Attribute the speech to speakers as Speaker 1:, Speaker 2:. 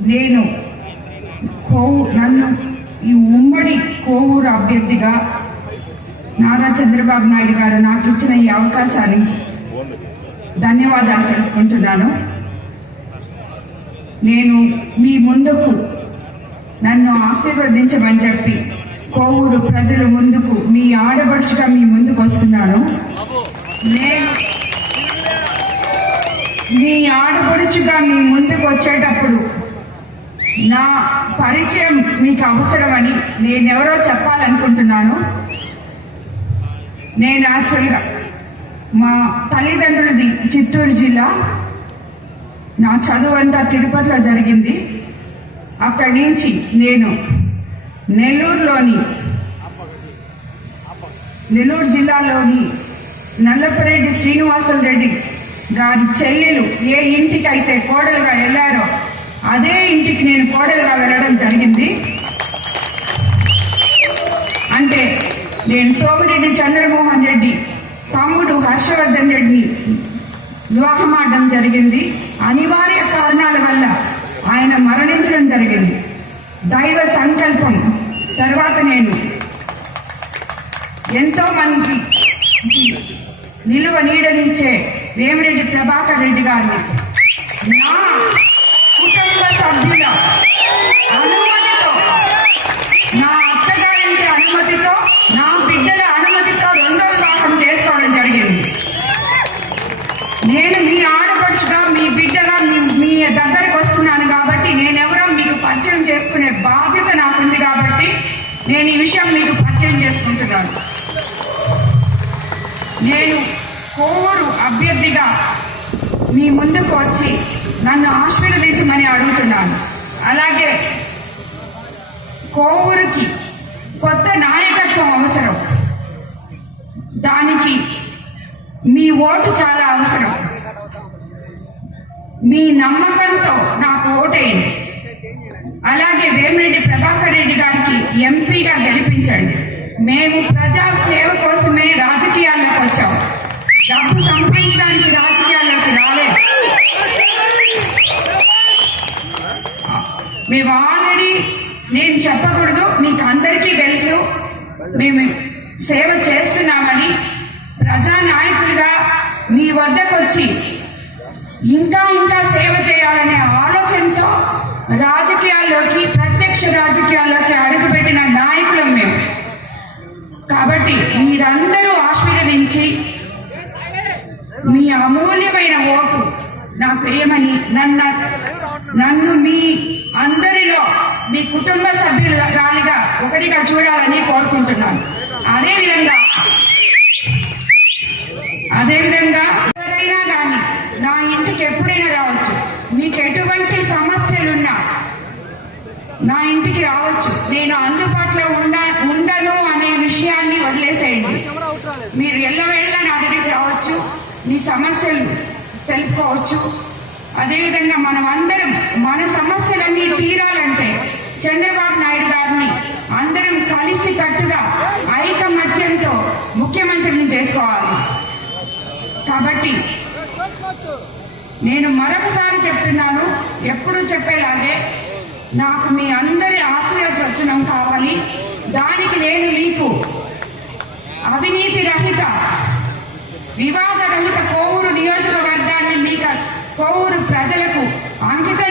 Speaker 1: నేను కోవు నన్ను ఈ ఉమ్మడి కోవూరు అభ్యర్థిగా నారా చంద్రబాబు నాయుడు గారు నాకు ఇచ్చిన ఈ అవకాశానికి ధన్యవాదాలు తెలుపుకుంటున్నాను. నేను మీ ముందుకు నన్ను ఆశీర్వదించమని చెప్పి కోవూరు ప్రజల ముందుకు మీ ఆడపడుచుగా మీ ముందుకు వస్తున్నాను. నేను మీ ఆడపడుచుగా మీ ముందుకు వచ్చేటప్పుడు నా పరిచయం మీకు అవసరమని నేనెవరో చెప్పాలనుకుంటున్నాను. నేను యాక్చువల్గా మా తల్లిదండ్రులది చిత్తూరు జిల్లా. నా చదువు అంతా తిరుపతిలో జరిగింది. అక్కడి నుంచి నేను నెల్లూరులోని నెల్లూరు జిల్లాలోని నల్లపరెడ్డి శ్రీనివాసం రెడ్డి గారి చెల్లెలు ఏ ఇంటికి అయితే కోడలుగా వెళ్ళారో నేను కోడలుగా వెళ్ళడం జరిగింది. అంటే నేను సోమిరెడ్డి చంద్రమోహన్ రెడ్డి తమ్ముడు హర్షవర్ధన్ రెడ్డిని వివాహమాడడం జరిగింది. అనివార్య కారణాల వల్ల ఆయన మరణించడం జరిగింది. దైవ సంకల్పం. తర్వాత నేను ఎంతో మంది నిలువ నీడనిచ్చే వేమిరెడ్డి ప్రభాకర్ రెడ్డి గారిని నా చేసుకునే బాధ్యత నాకుంది కాబట్టి నేను ఈ విషయం మీకు పరిచయం చేసుకుంటున్నాను. నేను కోవూరు అభ్యర్థిగా మీ ముందుకు వచ్చి నన్ను ఆశీర్వదించమని అడుగుతున్నాను. అలాగే కోవూరుకి కొత్త నాయకత్వం అవసరం. దానికి మీ ఓటు చాలా అవసరం. మీ నమ్మకంతో నాకు ఓటేయండి. అలాగే వేమిరెడ్డి ప్రభాకర్ రెడ్డి గారికి ఎంపీగా గెలిపించండి. మేము ప్రజా సేవ కోసమే రాజకీయాల్లోకి వచ్చాం. డబ్బు సంపాదించడానికి రాజకీయాల్లోకి రాలేదు. మేము ఆల్రెడీ నేను చెప్పకూడదు మీకు అందరికీ తెలుసు. మేము సేవ చేస్తున్నామని ప్రజా నాయకులుగా మీ వద్దకు వచ్చి ఇంకా ఇంకా సేవ చేయాలనే రాజకీయాల్లోకి ప్రత్యక్ష రాజకీయాల్లోకి అడుగుపెట్టిన నాయకులం మేము. కాబట్టి మీరందరూ ఆశీర్వదించి మీ అమూల్యమైన ఓటు నాకు ఏమని నన్ను నన్ను మీ అందరిలో మీ కుటుంబ సభ్యులు రాలిగా ఒకరిగా చూడాలని కోరుకుంటున్నాను అదేవిధంగా అదేవిధంగా ఎవరైనా కానీ నా ఇంటికి ఎప్పుడైనా రావచ్చు మీకు ఎటువంటి సమస్యలున్నా నా ఇంటికి రావచ్చు నేను అందుబాటులో ఉండ ఉండను అనే విషయాన్ని వదిలేసేయండి. మీరు ఎల్లవేళ్ళ నా దగ్గరికి రావచ్చు. మీ సమస్యలు తెలుపుకోవచ్చు. అదేవిధంగా మనం అందరం మన సమస్యలన్నీ తీరాలంటే చంద్రబాబు నాయుడు గారిని అందరం కలిసి కట్టుగా ఐకమత్యంతో ముఖ్యమంత్రిని చేసుకోవాలి. కాబట్టి నేను మరొకసారి చెప్తున్నాను ఎప్పుడు చెప్పేలాగే నాకు మీ అందరి ఆశీర్వచనం కావాలి. దానికి నేను మీకు అవినీతి రహిత వివాద రహిత కోవూరు నియోజకవర్గాన్ని మీకు కోవూరు ప్రజలకు అంకితం